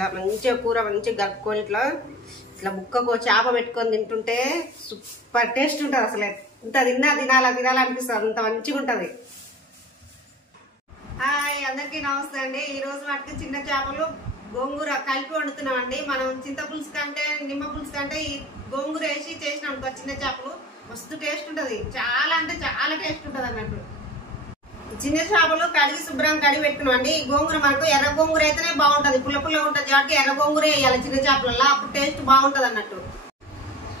ఇట్లా మంచిగా కూర మంచిగా కలుపుకొని ఇట్లా ఇట్లా ముక్కకు చేప పెట్టుకొని తింటుంటే సూపర్ టేస్ట్ ఉంటుంది. అసలు ఇంత తినాలనిపిస్తుంది, అంత మంచిగా ఉంటుంది. హాయ్, అందరికీ నమస్తే అండి. ఈ రోజు మటుకు చిన్న చేపలు గోంగూర కలిపి వండుతున్నామండి. మనం చింతపులుసు కంటే నిమ్మ పులుసు కంటే ఈ గోంగూర వేసి చేసినాం చిన్న చేపలు. మస్తు టేస్ట్ ఉంటుంది, చాలా అంటే చాలా టేస్ట్ ఉంటుంది అన్నట్టు. చిన్న చేపలు కడిగి శుభ్రంగా కడిగి పెట్టుకున్నామండి. ఈ గోంగూర మనకు ఎర్ర గోంగూర అయితేనే బాగుంటది, పుల్ల పుల్ల ఉంటుంది కాబట్టి ఎర్ర గోంగూర వేయాలి చిన్న చేపలలో, అప్పుడు టేస్ట్ బాగుంటది అన్నట్టు.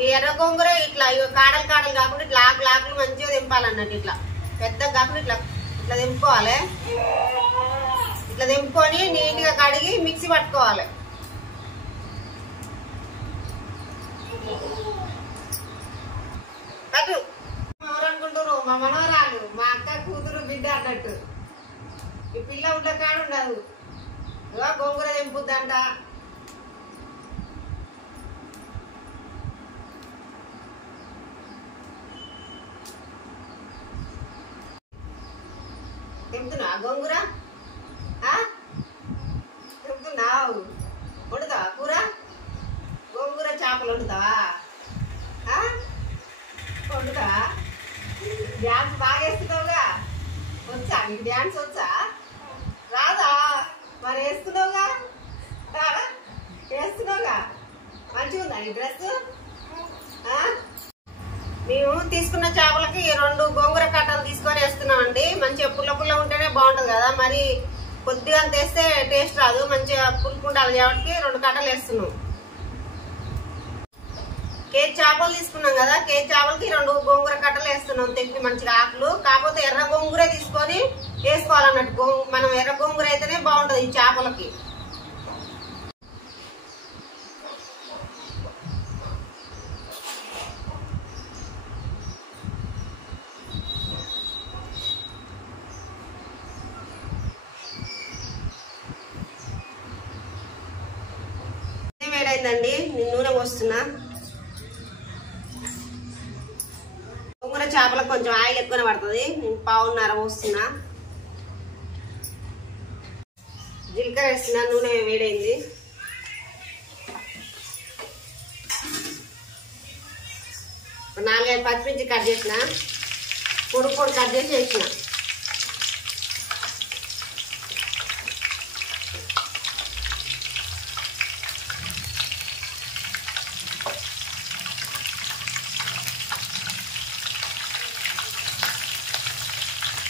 ఈ ఎర్ర గోంగూర ఇట్లా కాడలు కాడలు కాకుండా ఇట్లా ఆకులు మంచిగా తెంపాలన్నట్టు. ఇట్లా పెద్ద కాకుండా ఇట్లా ఇట్లా తెంపుకోవాలి. ఇట్లా తెంపుకొని నీట్ గా కడిగి మిక్సీ పట్టుకోవాలి. కట్టు ఎవరనుకుంటారు, మా మనవరాలు, మా అక్క కూతురు బిడ్డ అన్నట్టు. ఈ పిల్ల ఉండ కాడు ఉండదు, గోంగూర తెంపుద్దంట. తెంపుతున్నా గోంగూర, తెంపుతున్నావు. వండుతావా కూర? గోంగూర చేపలు వండుతావా? వండుతావా? డ్యాన్స్ బాగా వేస్తున్నావుగా, వచ్చా నీకు డ్యాన్స్? వచ్చా రాదా? మరి వేస్తున్నావుగా, వేస్తున్నావుగా. మంచిగా ఉందా నీ డ్రెస్? మేము తీసుకున్న చేపలకి 2 గోంగూర కట్టలు తీసుకొని వేస్తున్నామండి. మంచిగా పుల్ల పుల్ల ఉంటేనే బాగుంటది కదా, మరి కొద్దిగా అంత వేస్తే టేస్ట్ రాదు. మంచిగా పులుపు ఉండాలి కాబట్టి 2 కట్టలు వేస్తున్నాం. కేజీ చేపలు తీసుకున్నాం కదా, కేజీ చేపలకి 2 గోంగూర కట్టలు వేస్తున్నాం తెప్పి మంచిగా ఆకులు. కాకపోతే ఎర్ర గోంగూర తీసుకొని వేసుకోవాలన్నట్టు. మనం ఎర్ర గోంగూర అయితేనే బాగుంటది ఈ చేపలకి. వేడైందండి, నేను నూనె పోస్తున్నా. గోంగూర చేపలకు కొంచెం ఆయిల్ ఎక్కువనే పడుతుంది, నేను 1.5 పోస్తున్నా. జీలకర్ర వేస్తున్నా, నూనె వేడైంది. ఒక 4-5 పచ్చిమిర్చి కట్ చేసిన, పొడి కట్ చేసి వేసిన.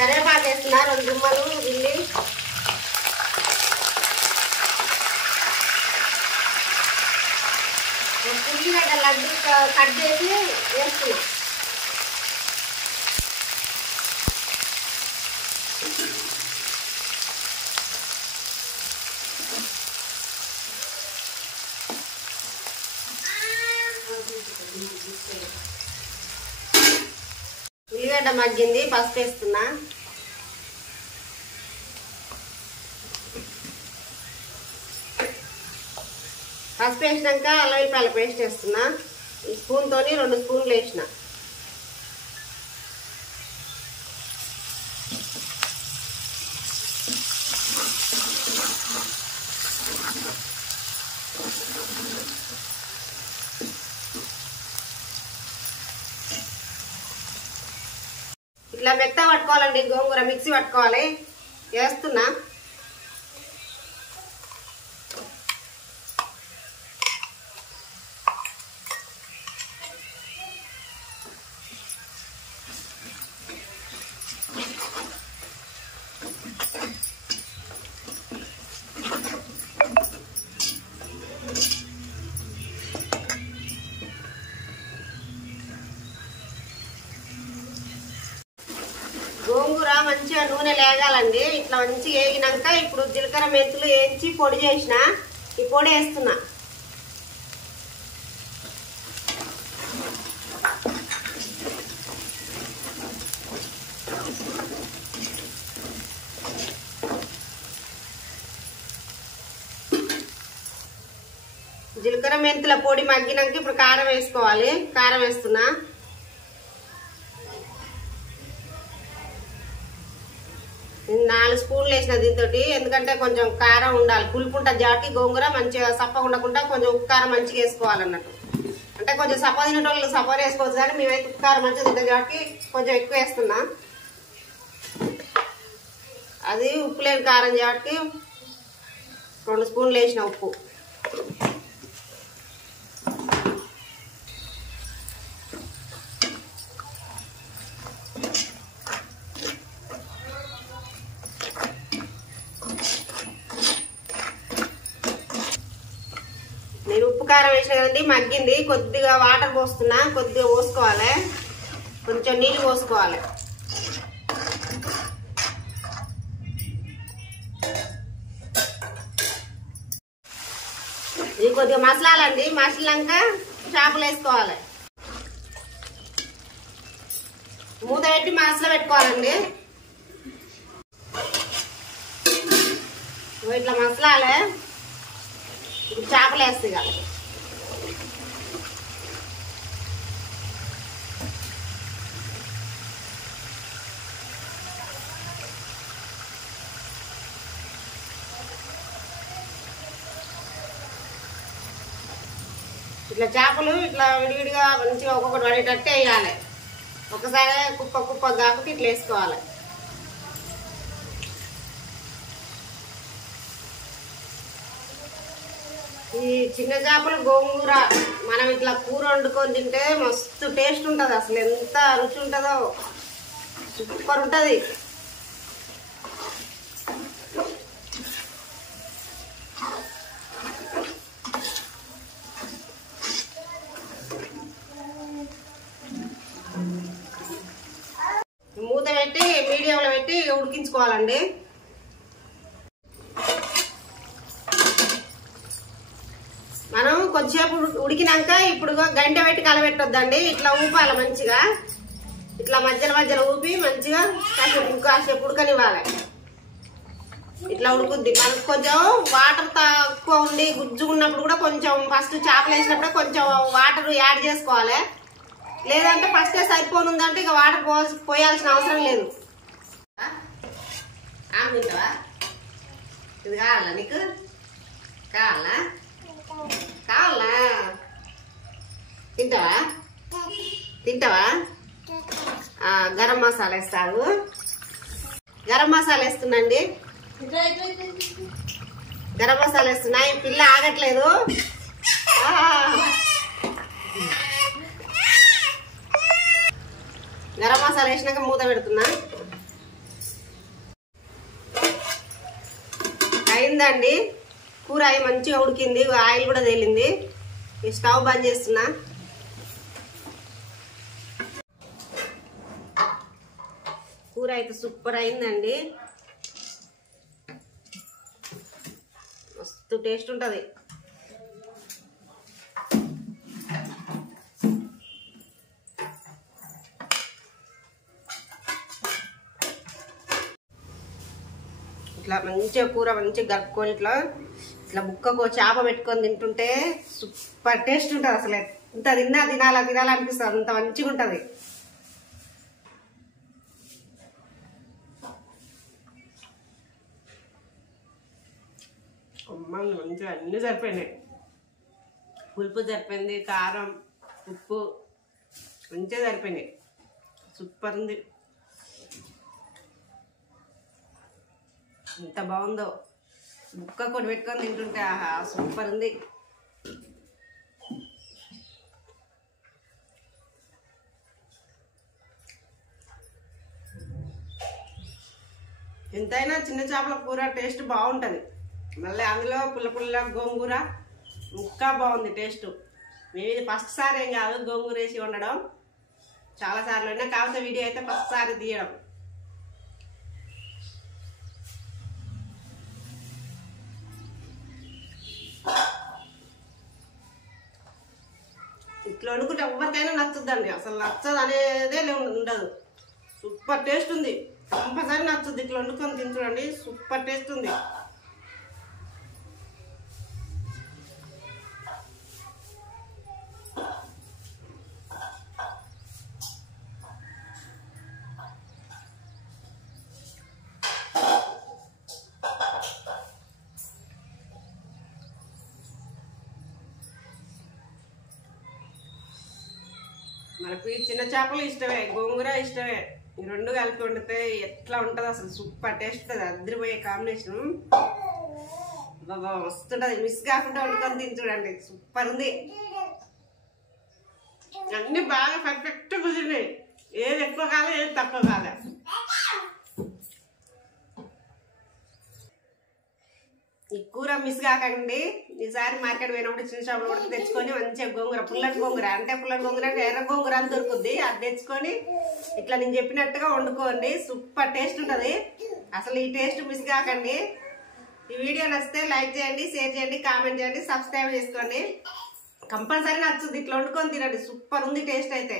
కరివేపాకు వేస్తున్నా, 2 గుమ్మలు ఉల్లి, ఉల్లిగడ్డ లడ్డు కట్ చేసి వేస్తున్నా. ఉల్లిగడ్డ మగ్గింది, పసుపు వేస్తున్నా. పసుపు వేసినాక అల్లం వెల్లిపాయల పేస్ట్ వేస్తున్నా. ఈ స్పూన్ తోని 2 స్పూన్లు వేసిన. ఇట్లా మెత్తగా పట్టుకోవాలండి గోంగూర, మిక్సీ పట్టుకోవాలి. వేస్తున్నా. గోంగూర మంచిగా నూనె లేగాలండి. ఇట్లా మంచిగా వేగినాక ఇప్పుడు జీలకర్ర మెంతులు వేయించి పొడి చేసిన, ఈ పొడి వేస్తున్నా. జీలకర్ర మెంతుల పొడి మగ్గినాక ఇప్పుడు కారం వేసుకోవాలి. కారం వేస్తున్నా. 4 స్పూన్లు వేసిన దీంతో, ఎందుకంటే కొంచెం కారం ఉండాలి, పులుపు ఉంటుంది కాబట్టి గోంగూర మంచిగా సప్పగా ఉండకుండా కొంచెం ఉప్పు కారం మంచిగా వేసుకోవాలన్నట్టు. అంటే కొంచెం సప్ప తినేటోళ్ళు సప్పగా వేసుకోవచ్చు, కానీ మేమైతే ఉప్పు కారం మంచిగా తింటాం కాబట్టి కొంచెం ఎక్కువ వేస్తున్నా. అది ఉప్పు లేని కారం కాబట్టి 2 స్పూన్లు వేసిన ఉప్పు. నేను ఉప్పు కారం వేసిన కదండి, మగ్గింది. కొద్దిగా వాటర్ పోస్తున్నా, కొద్దిగా పోసుకోవాలి, కొంచెం నీళ్ళు పోసుకోవాలి. ఇది కొద్దిగా మసలాలండి. మసలాక చేపలు వేసుకోవాలి. మూత పెట్టి మసలు పెట్టుకోవాలండి. ఇట్లా మసలాలే. ఇప్పుడు చేపలు వేస్తాయి కదా. ఇట్లా చేపలు ఇట్లా విడివిడిగా మంచిగా ఒక్కొక్కటి పడేటట్టే వేయాలి. ఒకసారి కుప్ప కుప్ప కాకపోతే ఇట్లా వేసుకోవాలి. ఈ చిన్న చేపలు గోంగూర మనం ఇట్లా కూర వండుకొని తింటే మస్తు టేస్ట్ ఉంటుంది. అసలు ఎంత రుచి ఉంటుందో, సూపర్ ఉంటుంది. మూత పెట్టి మీడియంలో పెట్టి ఉడికించుకోవాలండి. మనం కొద్దిసేపు ఉడికినాక ఇప్పుడు గంట పెట్టి కలబెట్టొద్దండి. ఇట్లా ఊపాలి మంచిగా. ఇట్లా మధ్యలో మధ్యలో ఊపి మంచిగా కాసేపు ఉడకనివ్వాలి. ఇట్లా ఉడుకుద్ది. మనకు కొంచెం వాటర్ తక్కువ ఉండి గుజ్జుగా ఉన్నప్పుడు కూడా కొంచెం ఫస్ట్ చేపలు వేసినప్పుడు కొంచెం వాటర్ యాడ్ చేసుకోవాలి. లేదంటే ఫస్టే సరిపోనుందంటే ఇక వాటర్ పోయాల్సిన అవసరం లేదు. తింటావా? ఇది కావాలా నీకు? కావాలా? కావాలా? తింటావా? తింటావా? గరం మసాలా వేస్తావు. గరం మసాలా వేస్తున్నాండి. గరం మసాలా వేస్తున్నా. ఈ పిల్ల ఆగట్లేదు. గరం మసాలా వేసినాక మూత పెడుతున్నా. అయిందండి కూర. అయి మంచిగా ఉడికింది, ఆయిల్ కూడా తేలింది. ఈ స్టవ్ బంద్ చేస్తున్నా. కూర అయితే సూపర్ అయిందండి. మస్తు టేస్ట్ ఉంటుంది. ఇట్లా మంచిగా కూర మంచిగా కలుపుకొని ఇట్లా ఇట్లా ముక్కకు చేప పెట్టుకొని తింటుంటే సూపర్ టేస్ట్ ఉంటుంది. అసలు ఇంత తినాలనిపిస్తుంది. అంత మంచిగా ఉంటుంది. అమ్మాయి మంచిగా అన్నీ సరిపోయినాయి. పులుపు సరిపోయింది, కారం, ఉప్పు మంచిగా సరిపోయినాయి. సూపర్ ఉంది. ఎంత బాగుందో. ముక్క కొట్టి పెట్టుకొని తింటుంటే ఆహా సూపర్ ఉంది. ఎంతైనా చిన్న చేపల కూర టేస్ట్ బాగుంటుంది. మళ్ళీ అందులో పుల్ల పుల్ల గోంగూర ముక్క బాగుంది టేస్ట్. మేము ఇది ఫస్ట్ సారి ఏం కాదు గోంగూర వేసి వండడం, చాలాసార్లు అయినా. కాకపోతే వీడియో అయితే ఫస్ట్ సారి తీయడం. ఇట్లా వండుకుంటే ఎవరికైనా నచ్చుద్దండి. అసలు నచ్చదు అనేదే ఉండదు. సూపర్ టేస్ట్ ఉంది. కంపల్సరీ నచ్చుద్ది. ఇట్లా వండుకొని తింటుండండి, సూపర్ టేస్ట్ ఉంది. మనకు ఈ చిన్న చేపలు ఇష్టమే, గోంగూర ఇష్టమే. ఈ రెండు కలిపి వండితే ఎట్లా ఉంటుంది అసలు, సూపర్ టేస్ట్ ఉంటుంది. అదిరిపోయే కాంబినేషన్, బాబా వస్తుంటది. మిస్ కాకుండా వండుకొని తిని చూడండి, సూపర్ ఉంది. అన్ని బాగా పర్ఫెక్ట్ కుదిరినాయి, ఏది ఎక్కువ కాలే ఏది తక్కువ కాలే. ఈ కూర మిస్ కాకండి. ఈసారి మార్కెట్ పోయినప్పుడు చిన్న షాపులు కూడా తెచ్చుకొని మంచిగా గోంగూర, పుల్లటి గోంగూర అంటే పుల్లటి గోంగూర అంటే ఎర్ర గోంగూర అని దొరుకుద్ది, అది తెచ్చుకొని ఇట్లా నేను చెప్పినట్టుగా వండుకోండి, సూపర్ టేస్ట్ ఉంటుంది. అసలు ఈ టేస్ట్ మిస్ కాకండి. ఈ వీడియో నచ్చితే లైక్ చేయండి, షేర్ చేయండి, కామెంట్ చేయండి, సబ్స్క్రైబ్ చేసుకోండి. కంపల్సరీ నచ్చుద్ది, ఇట్లా వండుకొని తినండి, సూపర్ ఉంది టేస్ట్ అయితే.